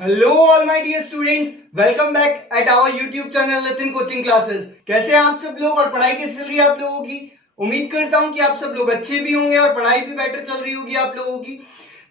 Hello all my dear students, welcome back at our YouTube channel Nitin coaching classes. कैसे हैं आप सब लोग और पढ़ाई कैसी चल रही है आप लोगों की? उम्मीद करता हूं कि आप सब लोग अच्छे भी होंगे और पढ़ाई भी बेटर चल रही होगी आप लोगों की।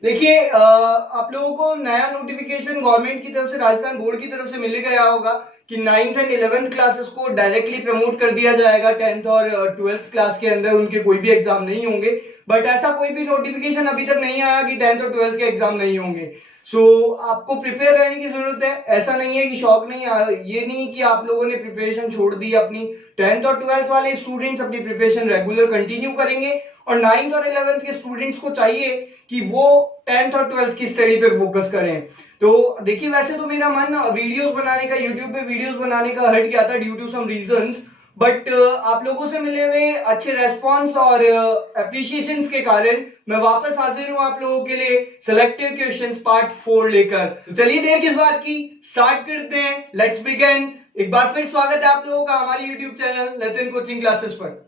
देखिए, आप लोगों को नया नोटिफिकेशन गवर्नमेंट की तरफ से, राजस्थान बोर्ड की तरफ से मिल गया होगा कि 9th एंड 11th क्लासेस को डायरेक्टली प्रमोट कर दिया जाएगा। 10th और 12th क्लास के अंदर उनके कोई भी एग्जाम नहीं होंगे, बट ऐसा कोई भी नोटिफिकेशन अभी तक नहीं आया कि 10th और 12th के एग्जाम नहीं होंगे। आपको प्रिपेयर रहने की जरूरत है। ऐसा नहीं है कि शौक नहीं, ये नहीं कि आप लोगों ने प्रिपरेशन छोड़ दी अपनी। 10th और 12th वाले स्टूडेंट्स अपनी प्रिपरेशन रेगुलर कंटिन्यू करेंगे और 9th और 11th के स्टूडेंट्स को चाहिए कि वो 10th और 12th की स्टडी पे फोकस करें। तो देखिए, वैसे तो मेरा मन वीडियोस बनाने का, यूट्यूब पे वीडियोस बनाने का हट गया था due to some reasons, but आप लोगों से मिले हुए अच्छे रेस्पॉन्स और अप्रिशिएशंस के कारण मैं वापस हाजिर हूं आप लोगों के लिए सिलेक्टिव क्वेश्चंस पार्ट 4 लेकर। तो चलिए, देर किस बात की, स्टार्ट करते हैं। Let's begin. एक बार फिर स्वागत है आप लोगों का हमारे YouTube channel Nitin coaching classes पर।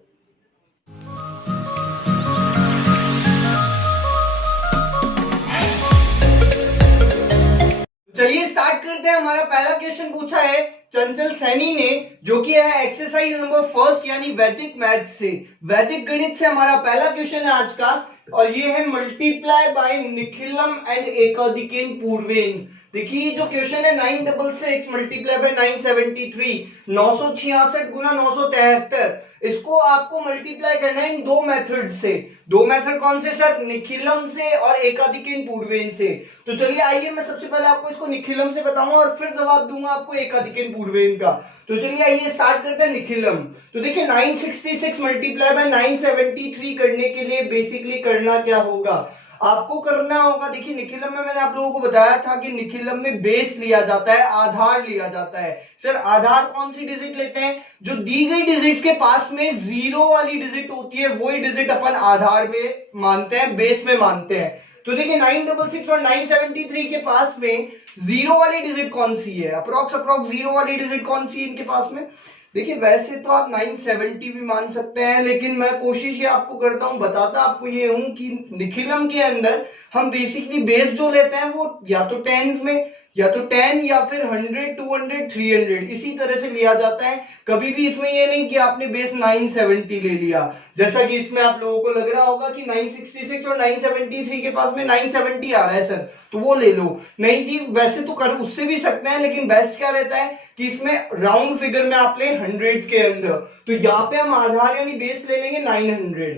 चलिए स्टार्ट करते हैं। हमारा पहला क्वेश्चन पूछा है चंचल सैनी ने, जो कि है एक्सरसाइज नंबर फर्स्ट यानी वैदिक मैथ से, वैदिक गणित से हमारा पहला क्वेश्चन है आज का। और ये है मल्टीप्लाई बाय निखिलम एंड एकाधिकेन पूर्वेन। देखिए, जो क्वेश्चन है 966 मल्टीप्लाई बाय 973, 966 गुना 973, इसको आपको मल्टीप्लाई करना है इन दो मेथड से। दो मेथड कौन से सर? निखिलम से और एकाधिकेन पूर्वेन से। तो चलिए आइए, मैं सबसे पहले आपको इसको निखिलम से बताऊंगा और फिर जवाब दूंगा आपको एकाधिकेन पूर्वेन का। तो चलिए आइए स्टार्ट करते हैं निखिलम। तो देखिए, 966 मल्टीप्लाई बाय 973 करने के लिए बेसिकली करना क्या होगा? आपको करना होगा, देखिए निखिलम में मैंने आप लोगों को बताया था कि निखिलम में बेस लिया जाता है, आधार लिया जाता है। सर आधार कौन सी डिजिट लेते हैं? जो दी गई डिजिट्स के पास में जीरो वाली डिजिट होती है वही डिजिट अपन आधार में मानते हैं, बेस में मानते हैं। तो देखिए 966 और 973 के पास में जीरो वाली डिजिट कौन सी है? अप्रोक्स जीरो वाली डिजिट कौन सी है इनके पास में? देखिए, वैसे तो आप 970 भी मान सकते हैं, लेकिन मैं कोशिश ये आपको करता हूं, बताता आपको ये हूं कि निखिलम के अंदर हम बेसिकली बेस जो लेते हैं वो या तो टेंस में, या तो 10 या फिर 100, 200, 300 इसी तरह से लिया जाता है। कभी भी इसमें ये नहीं कि आपने बेस 970 ले लिया, जैसा कि इसमें आप लोगों को लग रहा होगा कि 966 और 973 के पास में 970 आ रहा है सर, तो वो ले लो। नहीं जी, वैसे तो कर उससे भी सकते हैं, लेकिन बेस्ट क्या रहता है कि इसमें राउंड फिगर में आप ले हंड्रेड्स के अंदर। तो यहां पे हम आधार यानी बेस ले लेंगे 900।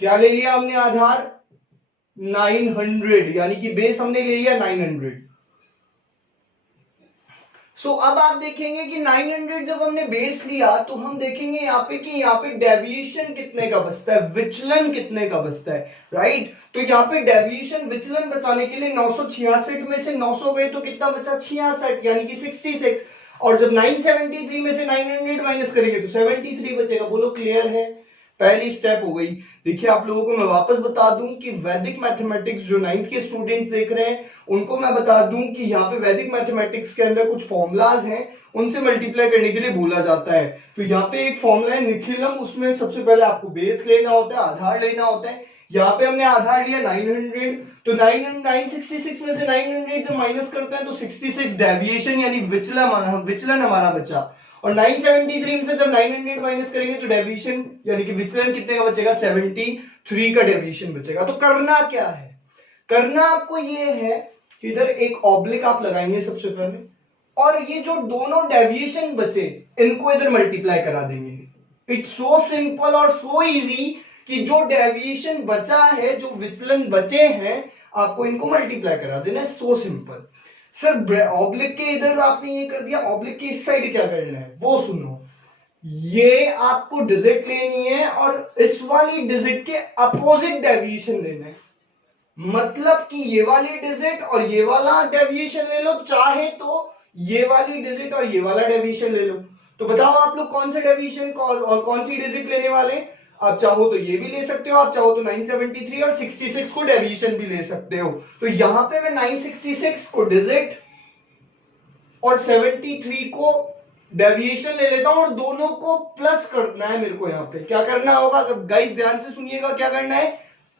क्या ले लिया हमने? आधार 900 यानी कि बेस हमने ले लिया 900। अब आप देखेंगे कि 900 जब हमने बेस लिया तो हम देखेंगे यहाँ पे कि यहाँ पे डेविएशन कितने का बचता है, विचलन कितने का बचता है, राइट? तो यहाँ पे डेविएशन विचलन बचाने के लिए 966 में से 900 गए तो कितना बचा? 66 यानी कि 66। और जब 973 में से 900 माइनस करेंगे तो 73 बचेगा। बोलो क्लियर है? पहली स्टेप हो गई। देखिए, आप लोगों को मैं वापस बता दूं कि वैदिक मैथमेटिक्स जो 9th के स्टूडेंट्स देख रहे हैं उनको मैं बता दूं कि यहाँ पे वैदिक मैथमेटिक्स के अंदर कुछ फॉर्मूलाज हैं, उनसे मल्टीप्लाई करने के लिए बोला जाता है। तो यहाँ पे एक फॉर्मूला है निखिलम, उसमें सबसे पहले आपको बेस लेना होता है, आधार लेना होता है। यहाँ पे हमने आधार लिया 900, तो 966 में से 900 जब माइनस करते हैं तो 66 डेविएशन यानी विचलन हमारा बचा। और 973 में से जब 900 माइनस करेंगे तो डेविएशन यानी कि विचलन कितने का बचेगा? 73 का डेविएशन बचेगा। तो करना क्या है? करना आपको ये है कि इधर एक ऑब्लिक आप लगाएंगे सबसे पहले, और ये जो दोनों डेविएशन बचे इनको इधर मल्टीप्लाई करा देंगे। इट्स सो सिंपल और सो इजी कि जो डेविएशन बचा है, जो विचलन बचे हैं, आपको इनको मल्टीप्लाई करा देना है। So simple. सर ऑब्लिक के इधर आपने ये कर दिया, ऑब्लिक के इस साइड क्या करना है वो सुनो। ये आपको डिजिट लेनी है और इस वाली डिजिट के अपोजिट डेविएशन लेना है। मतलब कि ये वाली डिजिट और ये वाला डेविएशन ले लो, चाहे तो ये वाली डिजिट और ये वाला डेविएशन ले लो। तो बताओ आप लोग कौन से डेविएशन और कौन सी डिजिट लेने वाले? आप चाहो तो ये भी ले सकते हो, आप चाहो तो 973 और 66 को डेविएशन भी ले सकते हो। तो यहां पे मैं 966 को डिजिट और 73 को डेविएशन ले लेता हूं और दोनों को प्लस करना है मेरे को। यहां पे क्या करना होगा गाइस, ध्यान से सुनिएगा, क्या करना है?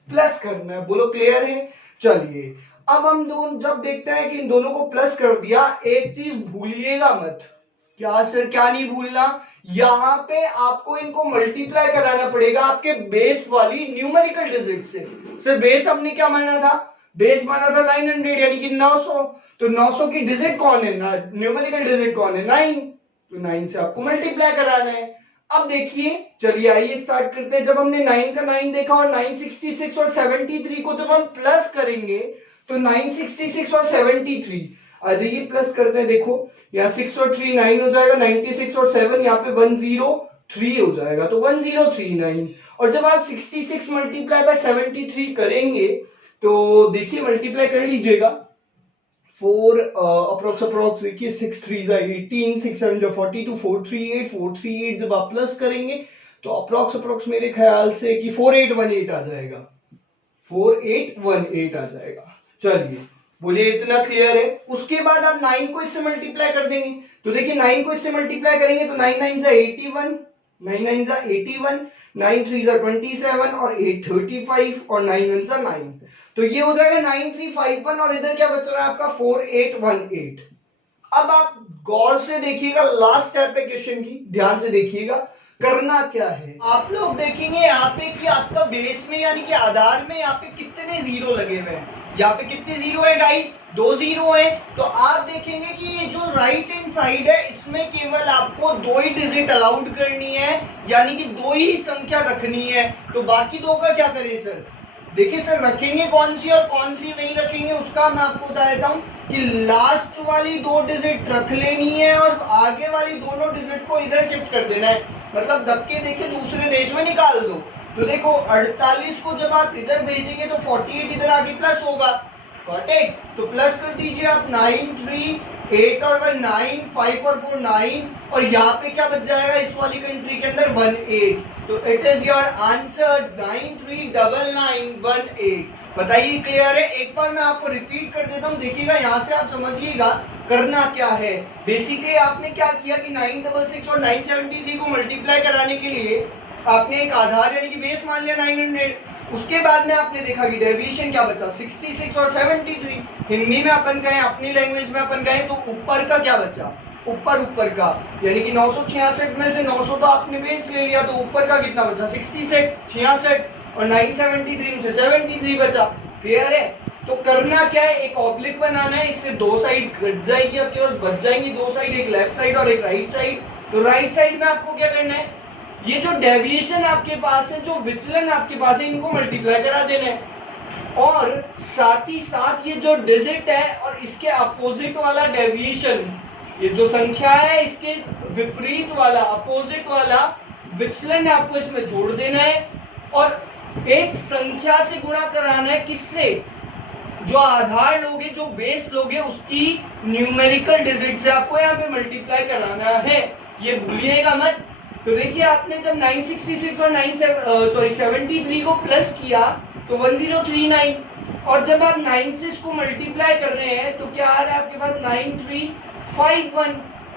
प्लस करना है। बोलो क्लियर है? चलिए अब हम दोनों जब देखते हैं कि इन दोनों को प्लस कर दिया, एक चीज भूलिएगा मत। क्या सर, क्या नहीं भूलना, यहां पे आपको इनको मल्टीप्लाई कराना पड़ेगा आपके बेस वाली न्यूमेरिकल डिजिट से। सर बेस हमने क्या माना था, बेस माना था 900 यानी कि 900, तो 900 की डिजिट कौन है, न्यूमेरिकल डिजिट कौन है, 9, तो 9 से आपको मल्टीप्लाई कराना है। अब देखिए, चलिए आइए स्टार्ट करते हैं। जब हमने 9 का 9 देखा और 966 और 73 को जब हम प्लस करेंगे तो 966 और 73 आ जाइए प्लस करते हैं। देखो यहाँ 6 और 3 9 हो जाएगा, 96 और 7 यहाँ पे 103 हो जाएगा, तो 1039। और जब आप 66 मल्टीप्लाई बाय 73 करेंगे तो देखिए मल्टीप्लाई कर लीजिएगा, 4 अप्रोक्स देखिए 6 3 18, 6 7 42, 438 जब आप प्लस करेंगे तो अप्रोक्स मेरे ख्याल से कि 4818 आ जाएगा, 4818 आ जाएगा। चलिए बोलिए इतना क्लियर है। उसके बाद आप 9 को इससे मल्टीप्लाई कर देंगे, तो देखिए 9 को इससे मल्टीप्लाई करेंगे तो 9 9 81, 9 9 81, 9 3 27 और 8 35 और 9 1 9, तो ये हो जाएगा 9351 और इधर क्या बच रहा है आपका 4818। अब आप गौर से देखिएगा, लास्ट स्टेप है क्वेश्चन की, ध्यान से देखिएगा करना क्या है। आप लोग देखेंगे यहाँ पे कि आपका बेस में यानी कि आधार में यहाँ पे कितने जीरो लगे हुए हैं, यहाँ पे कितने जीरो है गाइस, 2 जीरो है। तो आप देखेंगे कि ये जो राइट हैंड साइड है इसमें केवल आपको 2 ही डिजिट अलाउड करनी है, यानी कि 2 ही संख्या रखनी है। तो बाकी 2 का क्या करें सर, देखिए सर रखेंगे कौन सी और कौन सी नहीं रखेंगे उसका मैं आपको बता देता हूं कि लास्ट वाली 2 डिजिट रख लेनी है और आगे वाली दोनों डिजिट को इधर शिफ्ट कर देना है, मतलब धक्के देके दूसरे देश में निकाल दो। तो देखो 48 को जब आप इधर भेजेंगे तो 48 इधर आगे प्लस होगा, करेक्ट, तो प्लस कर दीजिए आप 9 3 8 और 1 9, 5 और 4 9, और यहाँ पे क्या बच जाएगा इस वाली कंट्री के अंदर 18, तो इट इज योर आंसर 939918। बताइए क्लियर है। एक बार मैं आपको रिपीट कर देता हूँ, देखिएगा यहाँ से आप समझिएगा करना क्या है। बेसिकली आपने क्या किया कि 966 और 973 को मल्टीप्लाई कराने के लिए आपने एक आधार यानी कि बेस मान लिया 900, उसके बाद में आपने देखा कि डेविएशन क्या बचा 66 और 73, हिंदी में अपन कहें अपनी लैंग्वेज में अपन कहें तो ऊपर का क्या बचा, ऊपर का यानी कि 966 में से 900 तो आपने बेस ले लिया, तो ऊपर का कितना बचा 66 और 973 में से 73 बचा। क्लियर है। तो करना क्या है, एक ऑब्लिक बनाना है, इससे 2 साइड कट जाएगी, आपके पास बच जाएंगी 2 साइड, एक लेफ्ट साइड और एक राइट साइड। तो राइट साइड में आपको क्या करना है, ये जो डेविएशन आपके पास है, जो विचलन आपके पास है, इनको मल्टीप्लाई करा देना है, और साथ ही साथ ये जो डिजिट है और इसके अपोजिट वाला डेविएशन, ये जो संख्या है इसके विपरीत वाला अपोजिट वाला विचलन आपको इसमें जोड़ देना है, और एक संख्या से गुणा कराना है, किससे, जो आधार लोगे, जो बेस लोगे उसकी न्यूमेरिकल डिजिट से आपको यहाँ पे मल्टीप्लाई कराना है, ये भूलिएगा मत। तो देखिए आपने जब 966 और 73 को प्लस किया तो 1039, और जब आप 9 से इसको मल्टीप्लाई कर रहे हैं तो क्या आ रहा है आपके पास 9351,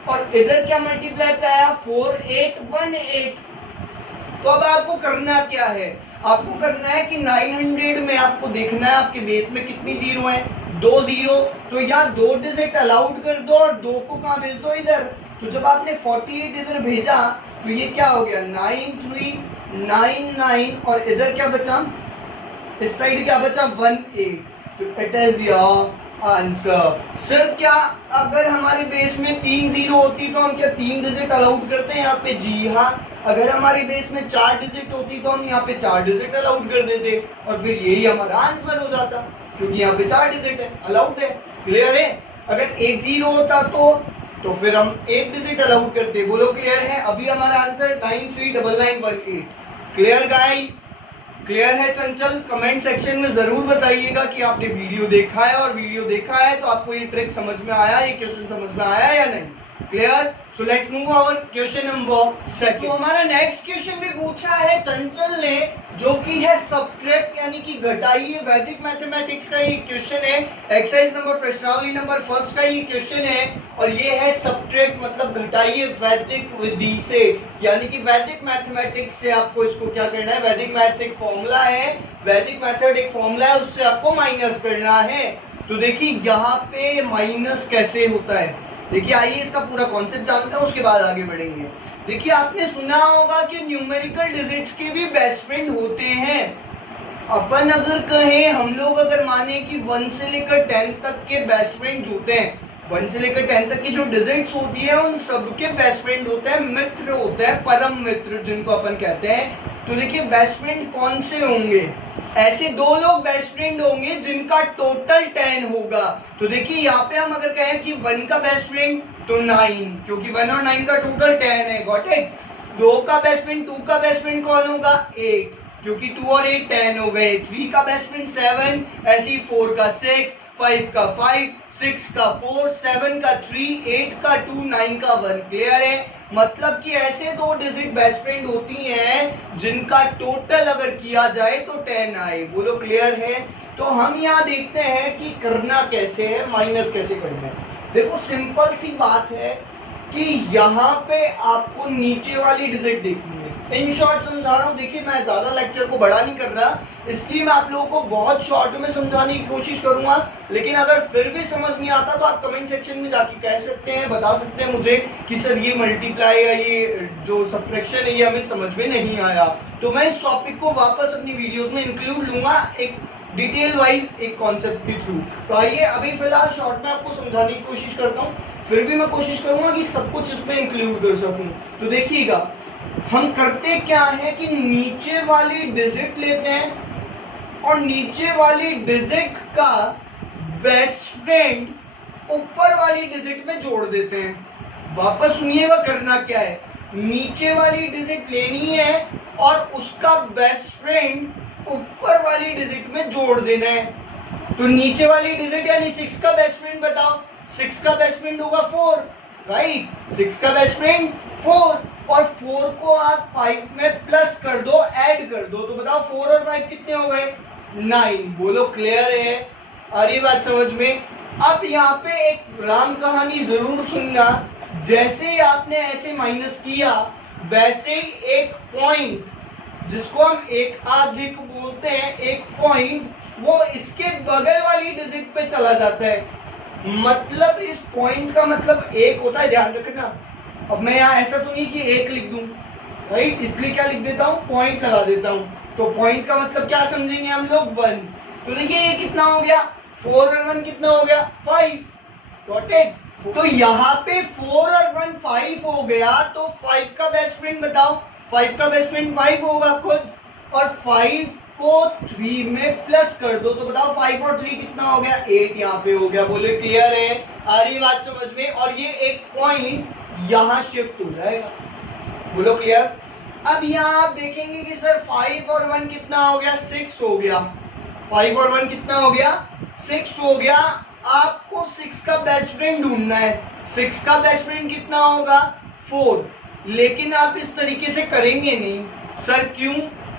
और इधर क्या मल्टीप्लाई कराया 4818। तो अब आपको करना क्या है, आपको करना है कि 900 में आपको देखना है आपके बेस में कितनी जीरो है, 2 जीरो, तो यहाँ 2 डिजिट अलाउड कर दो और 2 को कहाँ भेज दो इधर। तो जब आपने 48 इधर भेजा तो ये क्या हो गया 9399, और इधर क्या बचा, इस साइड क्या बचा 18, तो it is your answer. Sir क्या अगर हमारे बेस में 3 जीरो होती तो हम क्या 3 डिजिट अलाउड करते हैं यहाँ पे, जी हाँ। अगर हमारे बेस में 4 डिजिट होती तो हम यहाँ पे 4 डिजिट अलाउड कर देते और फिर यही हमारा आंसर हो जाता, क्योंकि यहाँ पे 4 डिजिट है, अलाउड है। क्लियर है। अगर 1 जीरो होता तो फिर हम 1 डिजिट अलाउड करते। बोलो क्लियर है। अभी हमारा आंसर 939918। क्लियर गाइस, क्लियर है चंचल? कमेंट सेक्शन में जरूर बताइएगा कि आपने वीडियो देखा है, और वीडियो देखा है तो आपको ये ट्रिक समझ में आया, ये क्वेश्चन समझ में आया या नहीं। Clear. So let's move our question number second. तो हमारा नेक्स्ट क्वेश्चन भी पूछा है चंचल ने, जो कि है सब्ट्रैक्ट यानी कि घटाइए। वैदिक मैथमेटिक्स का ये क्वेश्चन है, एक्सरसाइज नंबर प्रश्नावली नंबर फर्स्ट का ये क्वेश्चन है, और ये है सब्ट्रैक्ट मतलब घटाइए वैदिक विधि से, यानी कि वैदिक मैथमेटिक्स से आपको इसको क्या करना है। वैदिक मैथ्स एक फॉर्मूला है, वैदिक मेथड एक फॉर्मूला है, उससे आपको माइनस करना है। तो देखिए यहाँ पे माइनस कैसे होता है, देखिए आइए इसका पूरा कॉन्सेप्ट जानते हैं, उसके बाद आगे बढ़ेंगे। देखिए आपने सुना होगा कि न्यूमेरिकल डिजिट्स के भी बेस्ट फ्रेंड होते हैं। अपन अगर कहें, हम लोग अगर माने कि 1 से लेकर 10 तक के बेस्ट फ्रेंड होते हैं, 1 से लेकर 10 तक की जो डिजिट्स होती है उन सबके बेस्ट फ्रेंड होते हैं, मित्र होते हैं, परम मित्र जिनको अपन कहते हैं। तो देखिए बेस्ट फ्रेंड कौन से होंगे, ऐसे दो लोग बेस्ट फ्रेंड होंगे जिनका टोटल 10 होगा। तो देखिए यहाँ पे हम अगर कहें कि 1 का बेस्ट फ्रेंड तो 9, क्योंकि 1 और 9 का टोटल 10 है, गॉट इट। 2 का बेस्ट फ्रेंड, 2 का बेस्ट फ्रेंड कौन होगा, 8, क्योंकि 2 और 8 10 हो गए। 3 का बेस्ट फ्रेंड 7, ऐसी 4 का 6, 5 का 5, 6 का 4, 7 का 3, 8 का 2, 9 का 1। क्लियर है, मतलब कि ऐसे दो डिजिट बेस्ट फ्रेंड होती हैं जिनका टोटल अगर किया जाए तो 10 आए। बोलो क्लियर है। तो हम यहाँ देखते हैं कि करना कैसे है, माइनस कैसे करना है। देखो सिंपल सी बात है कि यहाँ पे आपको नीचे वाली डिजिट देखनी है। इन शॉर्ट समझा रहा हूँ, देखिए मैं ज्यादा लेक्चर को बड़ा नहीं कर रहा, इसलिए मैं आप लोगों को बहुत शॉर्ट में समझाने की कोशिश करूंगा। लेकिन अगर फिर भी समझ नहीं आता तो आप कमेंट सेक्शन में जाके कह सकते हैं, बता सकते हैं मुझे कि सर ये मल्टीप्लाई या ये जो सब्ट्रैक्शन है ये हमें समझ में नहीं आया। तो मैं इस टॉपिक को वापस अपनी वीडियोस में इंक्लूड लूंगा, एक डिटेल वाइज एक कॉन्सेप्ट के थ्रू। तो आइए अभी फिलहाल शॉर्ट में आपको समझाने की कोशिश करता हूँ, फिर भी मैं कोशिश करूंगा कि सब कुछ इसमें इंक्लूड कर सकूं। तो देखिएगा हम करते क्या है कि नीचे वाली डिजिट लेते हैं और नीचे वाली डिजिट का बेस्ट फ्रेंड ऊपर वाली डिजिट में जोड़ देते हैं। वापस सुनिएगा करना क्या है, नीचे वाली डिजिट लेनी है और उसका बेस्ट फ्रेंड ऊपर वाली डिजिट में जोड़ देना है। तो नीचे वाली डिजिट यानी 6 का बेस्ट फ्रेंड बताओ, 6 का बेस्ट फ्रेंड होगा 4, राइट। 6 का बेस्ट फ्रेंड 4, और 4 को आप 5 में प्लस कर दो, ऐड कर दो, तो बताओ 4 और 5 कितने हो गए, 9। बोलो क्लियर है, आ रही बात समझ में। अब यहाँ पे एक राम कहानी जरूर सुनना, जैसे ही आपने ऐसे माइनस किया वैसे ही एक पॉइंट जिसको हम एक अधिक बोलते हैं, एक पॉइंट वो इसके बगल वाली डिजिट पे चला जाता है। मतलब इस पॉइंट का मतलब 1 होता है, ध्यान रखना। अब मैं यहाँ ऐसा तो नहीं कि 1 लिख दूं, राइट, इसलिए क्या लिख देता हूँ, पॉइंट लगा देता हूँ। तो पॉइंट का मतलब क्या समझेंगे हम लोग, 1। तो देखिए ये कितना हो गया, 4 और 1 कितना हो गया, 5, गॉट इट। तो यहाँ पे 4 और 1 5 हो गया, तो 5 का बेस्ट फ्रेंड बताओ, 5 का बेस्ट फ्रेंड 5 होगा खुद, और 5 को 3 में प्लस कर दो, तो बताओ 5 और 3 कितना हो गया, 8 यहाँ पे हो गया। बोले क्लियर है, आ रही बात समझ में। और ये एक पॉइंट यहाँ शिफ्ट हो जाएगा, बोलो क्लियर। अब यहाँ आप देखेंगे कि सर 5 और 1 कितना हो गया, 6 हो गया। 5 और 1 कितना हो गया, 6 हो गया। आपको 6 का बेस्ट फ्रेंड ढूंढना है। 6 का बेस्ट फ्रेंड कितना होगा, 4। लेकिन आप इस तरीके से करेंगे नहीं। सर क्यों,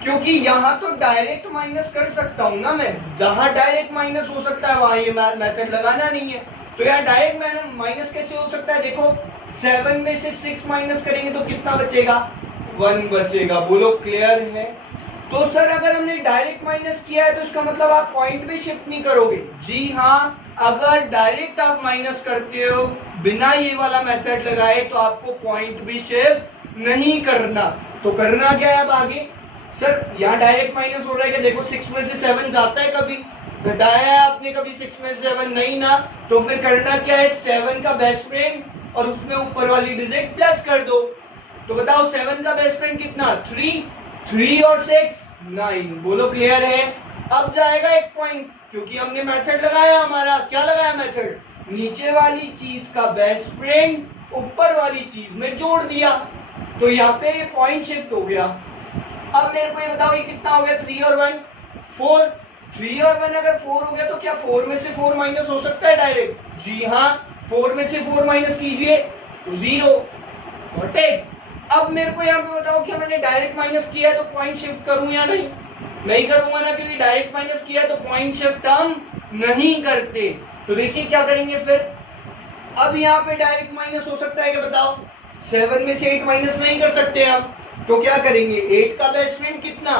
क्योंकि यहाँ तो डायरेक्ट माइनस कर सकता हूँ ना मैं, जहां डायरेक्ट माइनस हो सकता है वहां ये मेथड लगाना नहीं है। तो यहाँ डायरेक्ट माइनस कैसे हो सकता है, देखो 7 में से 6 माइनस करेंगे तो कितना बचेगा, 1 बचेगा। बोलो क्लियर है। तो सर अगर हमने डायरेक्ट माइनस किया है तो इसका मतलब आप पॉइंट भी शिफ्ट नहीं करोगे। जी हाँ, अगर डायरेक्ट आप माइनस करते हो बिना ये वाला मेथड लगाए तो आपको पॉइंट भी शिफ्ट नहीं करना। तो करना क्या है अब आगे, सर यहाँ डायरेक्ट माइनस हो रहा है कि देखो 6 में से 7 जाता है, कभी घटाया है आपने, कभी 6 में से 7 नहीं ना, तो फिर करना क्या है, 7 का बेस्ट फ्रेंड और उसमें ऊपर वाली डिजिट प्लस कर दो। तो बताओ 7 का बेस्ट फ्रेंड कितना, 3 और 6 9। बोलो क्लियर है। अब जाएगा एक पॉइंट, क्योंकि हमने मेथड लगाया, हमारा क्या लगाया मेथड, नीचे वाली चीज का बेस्ट फ्रेंड ऊपर वाली चीज में जोड़ दिया, तो यहाँ पे ये पॉइंट शिफ्ट हो गया। अब मेरे को ये बताओ ये कितना हो गया, 3 और 1 4। 3 और 1 अगर 4 हो गया तो क्या 4 में से 4 माइनस हो सकता है डायरेक्ट, जी हाँ। 4 में से 4 माइनस कीजिए तो 0, अब मेरे को यहाँ पे बताओ कि मैंने डायरेक्ट माइनस किया है तो पॉइंट शिफ्ट करूं या नहीं करूंगा ना, क्योंकि डायरेक्ट माइनस किया है तो पॉइंट शिफ्ट हम नहीं करते। तो देखिए क्या करेंगे फिर, अब यहाँ पे डायरेक्ट माइनस हो सकता है क्या बताओ, 7 में से 8 माइनस नहीं कर सकते हम, तो क्या करेंगे, 8 का बेस्ट फ्रेंड कितना,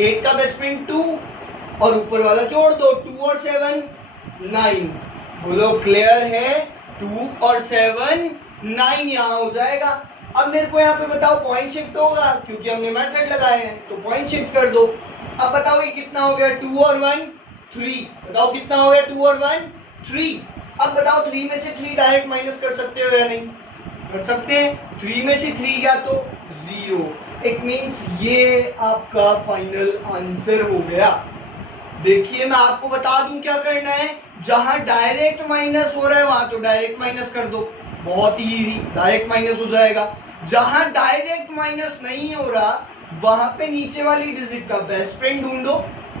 8 का बेस्ट फ्रेंड 2 और ऊपर वाला जोड़ दो, 2 और 7 9। बोलो क्लियर है, 2 और 7 9 यहाँ हो जाएगा। अब मेरे को यहाँ पे बताओ पॉइंट शिफ्ट होगा, क्योंकि हमने मेथड लगाए हैं तो पॉइंट शिफ्ट कर दो। अब बताओ ये कितना हो गया, 2 और 1 3, बताओ कितना हो गया, 2 और 1 3। अब बताओ 3 में से 3 डायरेक्ट माइनस कर सकते हो या नहीं कर सकते हैं, 3 में से 3 गया तो 0। इट मींस ये आपका फाइनल आंसर हो गया। देखिए मैं आपको बता दूं क्या करना है, जहां डायरेक्ट माइनस हो रहा है वहां तो डायरेक्ट माइनस कर दो, बहुत ही इजी, डायरेक्ट माइनस हो जाएगा। जहां डायरेक्ट माइनस नहीं हो रहा वहां पे नीचे वाली डिजिट का बेस्ट फ्रेंड ढूंढो,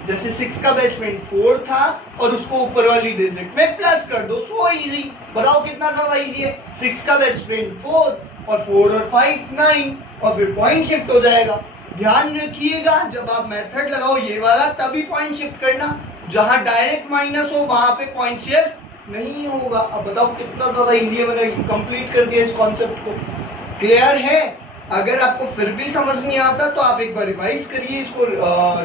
जैसे 6 का बेस्ट फ्रेंड 4 था और उसको ऊपर वाली डिजिट में प्लस कर दो, सो इजी। बताओ कितना ज्यादा इजी है, 6 का बेस्ट फ्रेंड 4 और 4 और 5 9 और फिर पॉइंट शिफ्ट हो जाएगा। ध्यान रखिएगा जब आप मेथड लगाओ ये वाला तभी पॉइंट शिफ्ट करना, जहां डायरेक्ट माइनस हो वहां पे पॉइंट शिफ्ट नहीं होगा। अब बताओ कितना ज्यादा इजी है, मैंने कंप्लीट कर दिया इस कॉन्सेप्ट को। क्लियर है? अगर आपको फिर भी समझ नहीं आता तो आप एक बार रिवाइज करिए, इसको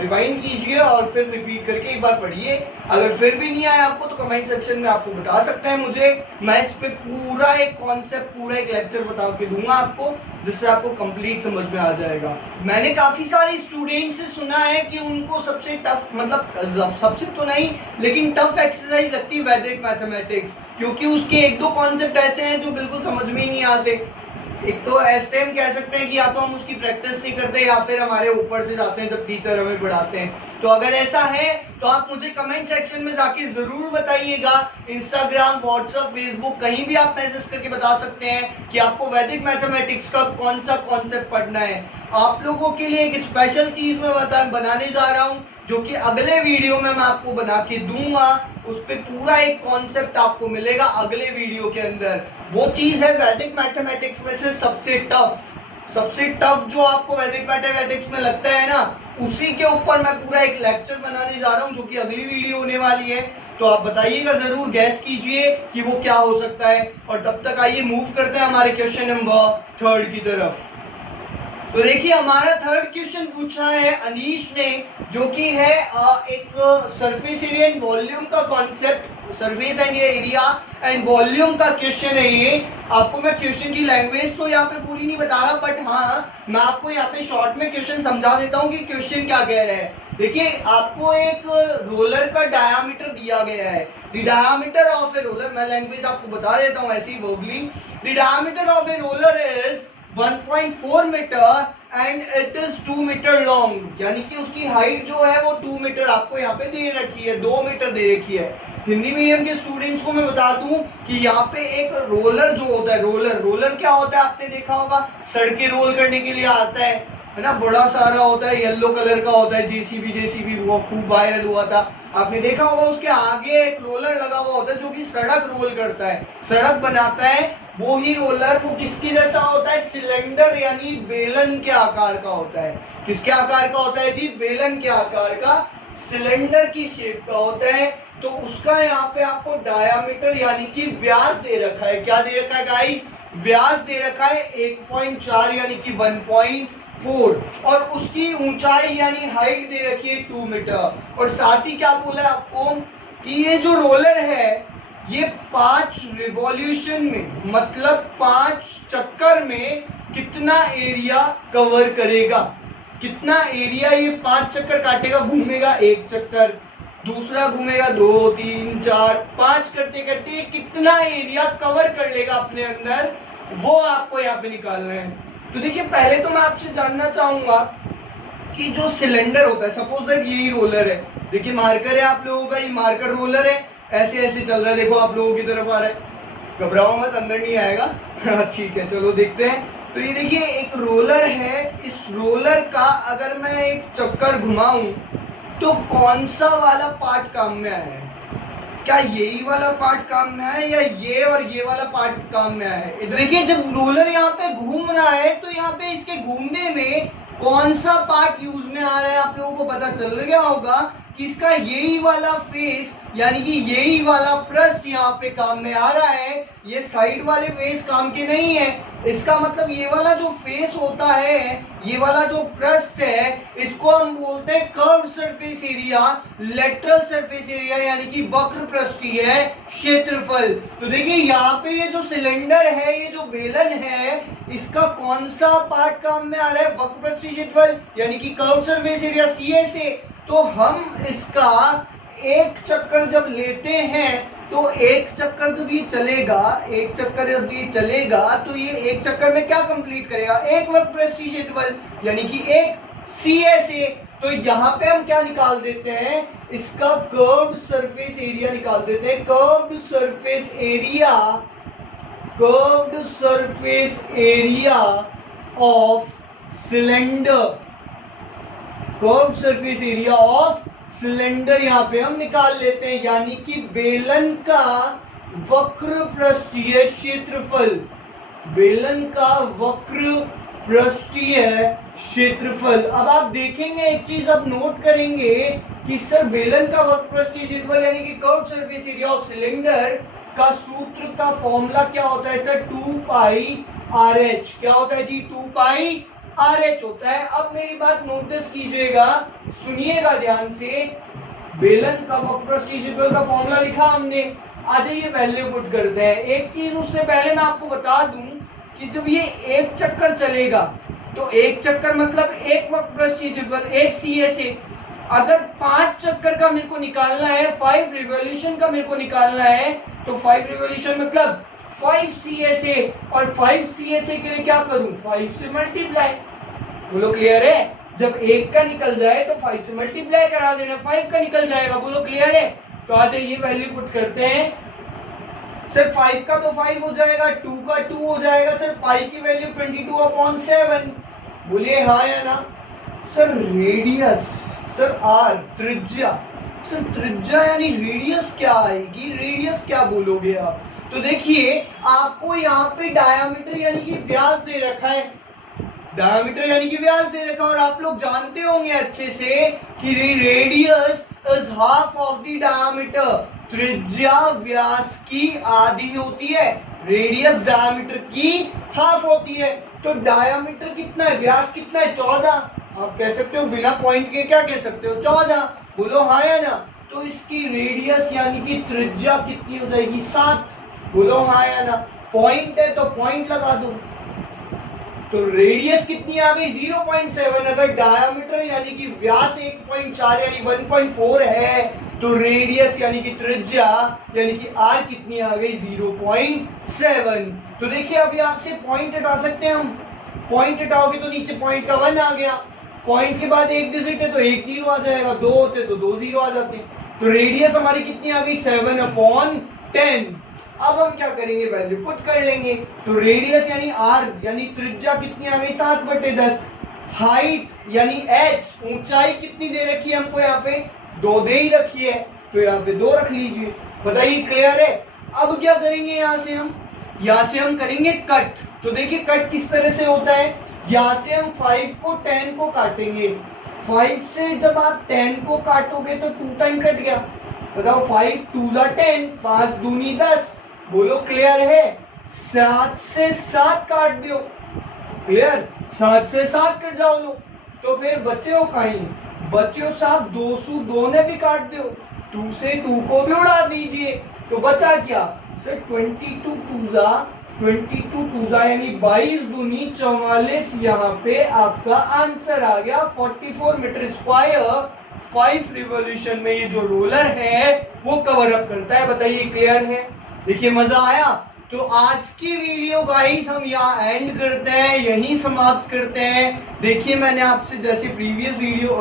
रिवाइंड कीजिए और फिर रिपीट करके एक बार पढ़िए। अगर फिर भी नहीं आया आपको तो कमेंट सेक्शन में आपको बता सकते हैं मुझे, मैं इस पे पूरा एक कॉन्सेप्ट, पूरा एक लेक्चर बता के दूंगा आपको, जिससे आपको कंप्लीट समझ में आ जाएगा। मैंने काफी सारे स्टूडेंट से सुना है कि उनको सबसे टफ, मतलब सबसे तो नहीं लेकिन टफ एक्सरसाइज लगती है वैदिक मैथमेटिक्स, क्योंकि उसके एक दो कॉन्सेप्ट ऐसे हैं जो बिल्कुल समझ में ही नहीं आते। एक तो ऐसे हम कह सकते हैं कि या तो हम उसकी प्रैक्टिस नहीं करते या फिर हमारे ऊपर से जाते हैं जब टीचर हमें पढ़ाते हैं। तो अगर ऐसा है तो आप मुझे कमेंट सेक्शन में जाके जरूर बताइएगा, इंस्टाग्राम, व्हाट्सएप, फेसबुक, कहीं भी आप मैसेज करके बता सकते हैं कि आपको वैदिक मैथमेटिक्स का कौन सा कॉन्सेप्ट पढ़ना है। आप लोगों के लिए एक स्पेशल चीज मैं बनाने जा रहा हूँ, जो कि अगले वीडियो में मैं आपको बना के दूंगा। उस पे पूरा एक कॉन्सेप्ट आपको मिलेगा अगले वीडियो के अंदर। वो चीज है वैदिक मैथमेटिक्स में से सबसे टफ जो आपको वैदिक मैथमेटिक्स में लगता है ना, उसी के ऊपर मैं पूरा एक लेक्चर बनाने जा रहा हूँ, जो कि अगली वीडियो होने वाली है। तो आप बताइएगा, जरूर गैस कीजिए कि वो क्या हो सकता है। और तब तक आइए मूव करते हैं हमारे क्वेश्चन नंबर 3 की तरफ। तो देखिए हमारा थर्ड क्वेश्चन पूछा है अनीश ने, जो कि है एक सरफेस एरिया एंड वॉल्यूम का concept, surface and area and volume का क्वेश्चन है ये। आपको मैं क्वेश्चन की लैंग्वेज तो यहाँ पे पूरी नहीं बता रहा, बट हाँ मैं आपको यहाँ पे शॉर्ट में क्वेश्चन समझा देता हूँ कि क्वेश्चन क्या कह रहा है। देखिए आपको एक रोलर का डायामीटर दिया गया है, the diameter of a roller, मैं लैंग्वेज आपको बता देता हूँ ऐसी verbally, the diameter of a roller is 1.4 metre and it is 2 metre long, यानी कि उसकी हाइट जो है वो 2 मीटर आपको यहाँ पे दे रखी है, 2 मीटर दे रखी है। हिंदी मीडियम के स्टूडेंट्स को मैं बता दूं कि यहाँ पे एक रोलर जो होता है, रोलर क्या होता है आपने देखा होगा, सड़कें रोल करने के लिए आता है ना, बड़ा सारा होता है, येलो कलर का होता है, जेसीबी वो खूब वायरल हुआ था, आपने देखा होगा। उसके आगे एक रोलर लगा हुआ होता है जो कि सड़क रोल करता है, सड़क बनाता है। वो ही रोलर वो किसकी जैसा होता है, सिलेंडर यानी बेलन के आकार का होता है। किसके आकार का होता है जी, बेलन के आकार का, सिलेंडर की शेप का होता है। तो उसका यहाँ पे आपको डायामीटर यानी कि व्यास दे रखा है, क्या दे रखा है गाइस, व्यास दे रखा है 1.4 यानी कि 1.4, और उसकी ऊंचाई यानी हाइट दे रखी है 2 मीटर। और साथ ही क्या बोला है आपको कि ये जो रोलर है ये 5 रिवॉल्यूशन में, मतलब 5 चक्कर में कितना एरिया कवर करेगा, कितना एरिया ये 5 चक्कर काटेगा, घूमेगा, एक चक्कर, दूसरा घूमेगा, 2 3 4 5 करते करते कितना एरिया कवर कर लेगा अपने अंदर, वो आपको यहाँ पे निकालना है। तो देखिए पहले तो मैं आपसे जानना चाहूंगा कि जो सिलेंडर होता है, सपोज दैट यही रोलर है, देखिए मार्कर है आप लोगों का, ये मार्कर रोलर है, ऐसे ऐसे चल रहा है, देखो आप लोगों की तरफ आ रहा है, घबराओ मत, अंदर नहीं आएगा ठीक है, चलो देखते हैं। तो ये देखिए एक रोलर है, इस रोलर का अगर मैं एक चक्कर घुमाऊं तो कौन सा वाला पार्ट काम में आया है, क्या यही वाला पार्ट काम में है या ये और ये वाला पार्ट काम में है? इधर देखिए, जब रोलर यहाँ पे घूम रहा है तो यहाँ पे इसके घूमने में कौन सा पार्ट यूज में आ रहा है आप लोगों को पता चल गया होगा कि इसका यही वाला फेस यानी कि यही वाला पृष्ठ यहाँ पे काम में आ रहा है। ये साइड वाले फेस काम के नहीं है। इसका मतलब ये वाला जो फेस होता है, ये वाला जो पृष्ठ है, इसको हम बोलते हैं curve surface area, lateral surface area यानी कि वक्र पृष्ठीय क्षेत्रफल। तो देखिए यहाँ पे ये जो सिलेंडर है, ये जो बेलन है, इसका कौन सा पार्ट काम में आ रहा है? वक्र पृष्ठीय क्षेत्रफल यानी कि कर्व सरफेस एरिया CSA। तो हम इसका एक चक्कर जब लेते हैं तो एक चक्कर जब ये चलेगा, एक चक्कर जब ये चलेगा तो ये एक चक्कर में क्या कंप्लीट करेगा? एक वक्र पृष्ठीय क्षेत्रफल यानी कि एक CSA। तो यहाँ पे हम क्या निकाल देते हैं? इसका कर्व्ड सरफेस एरिया निकाल देते हैं। Curved surface area, curved surface area of cylinder, curve surface area of cylinder यहाँ पे हम निकाल लेते हैं यानी कि बेलन का वक्र पृष्ठीय क्षेत्रफल, बेलन का वक्र पृष्ठीय क्षेत्रफल। अब आप देखेंगे एक चीज आप नोट करेंगे कि सर बेलन का वक्र पृष्ठीय क्षेत्रफल यानी कि curve surface area of cylinder का सूत्र का फॉर्मूला क्या होता है सर? 2 पाई RH। क्या होता है जी? 2 पाई RH होता है। अब मेरी बात नोटिस कीजिएगा, सुनिएगा ध्यान से। बेलन का वक्र पृष्ठीय क्षेत्रफल का फॉर्मूला लिखा हमने, आ जाइए वैल्यू पुट करते हैं। एक चीज उससे पहले मैं आपको बता दूं कि जब ये एक चक्कर चलेगा तो एक चक्कर मतलब एक वक्र पृष्ठीय क्षेत्रफल, एक CSA। अगर 5 चक्कर का मेरे को निकालना है, 5 रिवॉल्यूशन का मेरे को निकालना है, तो 5 रिवॉल्यूशन मतलब 5 CSA। और 5 CSA के लिए क्या करूं? 5 से मल्टीप्लाई। बोलो क्लियर है? जब एक का निकल जाए तो 5 से मल्टीप्लाई करा देना, 5 का निकल जाएगा। बोलो क्लियर है? तो आ जाइए वैल्यू पुट करते हैं। सर 5 का तो 5 हो जाएगा, 2 का 2 हो जाएगा। सर पाई की वैल्यू 22/7। बोलिए हाँ या ना? सर रेडियस, सर R त्रिज्या, सर त्रिज्या यानी रेडियस क्या आएगी? रेडियस क्या बोलोगे आप? तो देखिए आपको यहाँ पे डायामीटर यानी कि व्यास दे रखा है, डायामीटर यानी कि व्यास दे रखा है। और आप लोग जानते होंगे अच्छे से कि radius is half of the diameter. त्रिज्या व्यास की आधी होती है, रेडियस डायामीटर की हाफ होती है। तो डायामीटर कितना है? व्यास कितना है? 14। आप कह सकते हो बिना पॉइंट के, क्या कह सकते हो? 14। बोलो हाँ या ना? तो इसकी रेडियस यानी कि त्रिज्या कितनी हो जाएगी? 7। बोलो हाँ या ना? पॉइंट है तो पॉइंट लगा दो। तो रेडियस कितनी आ गई? 0.7। अगर डायामीटर यानी कि व्यास 1.4 यानी 1.4 है तो रेडियस यानी कि त्रिज्या यानी कि R कितनी आ गई? 0.7। तो देखिए अभी आपसे पॉइंट हटा सकते हैं हम। पॉइंट हटाओगे तो नीचे पॉइंट का 1 आ गया। पॉइंट के बाद एक डिजिट है तो एक 0 आ जाएगा, 2 होते तो 2 0 आ जाते। तो रेडियस हमारी कितनी आ गई? 7/10। अब हम क्या करेंगे? वैल्यू पुट कर लेंगे। तो रेडियस यानी R यानी त्रिज्या कितनी आ गई? 7/10। हाइट यानी H, ऊंचाई कितनी दे रखी है हमको? यहाँ पे 2 दे ही रखी है, तो यहाँ पे 2 रख लीजिए। बताइए क्लियर है? अब क्या करेंगे? यहाँ से हम करेंगे कट। तो देखिए कट किस तरह से होता है। यहाँ से हम 5 को 10 को काटेंगे। 5 से जब आप 10 को काटोगे तो 2 टाइम कट गया। बताओ 5 2 10, 5 दूनी 10। बोलो क्लियर है? 7 से 7 काट दो। क्लियर? 7 से 7 कट जाओ लो। तो फिर बचे हो कहीं? बचे हो साहब 202 ने भी काट दो। 2 से 2 को भी उड़ा दीजिए। तो बचा क्या सर? 22 टूजा यानी 22 दूनी 44। यहाँ पे आपका आंसर आ गया 44 मीटर स्क्वायर। 5 रिवॉल्यूशन में ये जो रोलर है वो कवर अप करता है। बताइए क्लियर है? देखिए मजा आया? तो आज की वीडियो गाइस हम यहाँ एंड करते हैं, यहीं समाप्त करते हैं। देखिए मैंने आपसे जैसे प्रीवियस वीडियो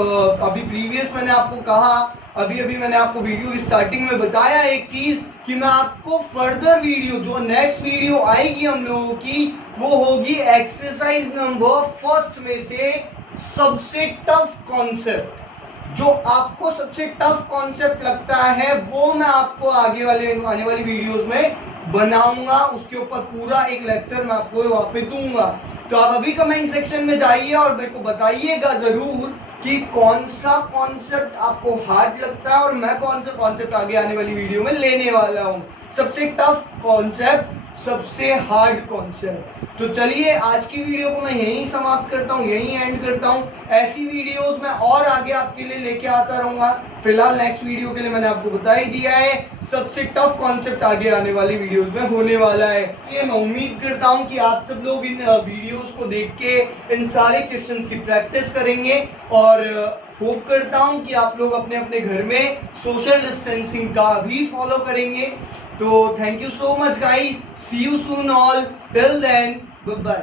मैंने आपको कहा, अभी मैंने आपको वीडियो स्टार्टिंग में बताया एक चीज कि मैं आपको फर्दर वीडियो, जो नेक्स्ट वीडियो आएगी हम लोगों की, वो होगी एक्सरसाइज नंबर 1 में से सबसे टफ कॉन्सेप्ट। जो आपको सबसे टफ कॉन्सेप्ट लगता है वो मैं आपको आने वाली वीडियोस में बनाऊंगा, उसके ऊपर पूरा एक लेक्चर मैं आपको वहां पे दूंगा। तो आप अभी कमेंट सेक्शन में जाइए और मेरे को बताइएगा जरूर कि कौन सा कॉन्सेप्ट आपको हार्ड लगता है और मैं कौन सा कॉन्सेप्ट आगे आने वाली वीडियो में लेने वाला हूं, सबसे टफ कॉन्सेप्ट, सबसे हार्ड कॉन्सेप्ट। तो चलिए आज की वीडियो को मैं यहीं समाप्त करता हूं, यहीं एंड करता हूं। ऐसी वीडियोस मैं और आगे आपके लिए लेके आता रहूंगा। फिलहाल नेक्स्ट वीडियो के लिए मैंने आपको बता ही दिया है, सबसे टफ कॉन्सेप्ट आगे आने वाली वीडियोस में होने वाला है। ये मैं उम्मीद करता हूं कि आप सब लोग इन वीडियोस को देख के इन सारे क्वेश्चंस की प्रैक्टिस करेंगे और होप करता हूं कि आप लोग अपने अपने घर में सोशल डिस्टेंसिंग का भी फॉलो करेंगे। तो thank you so much guys, see you soon all, till then, good bye.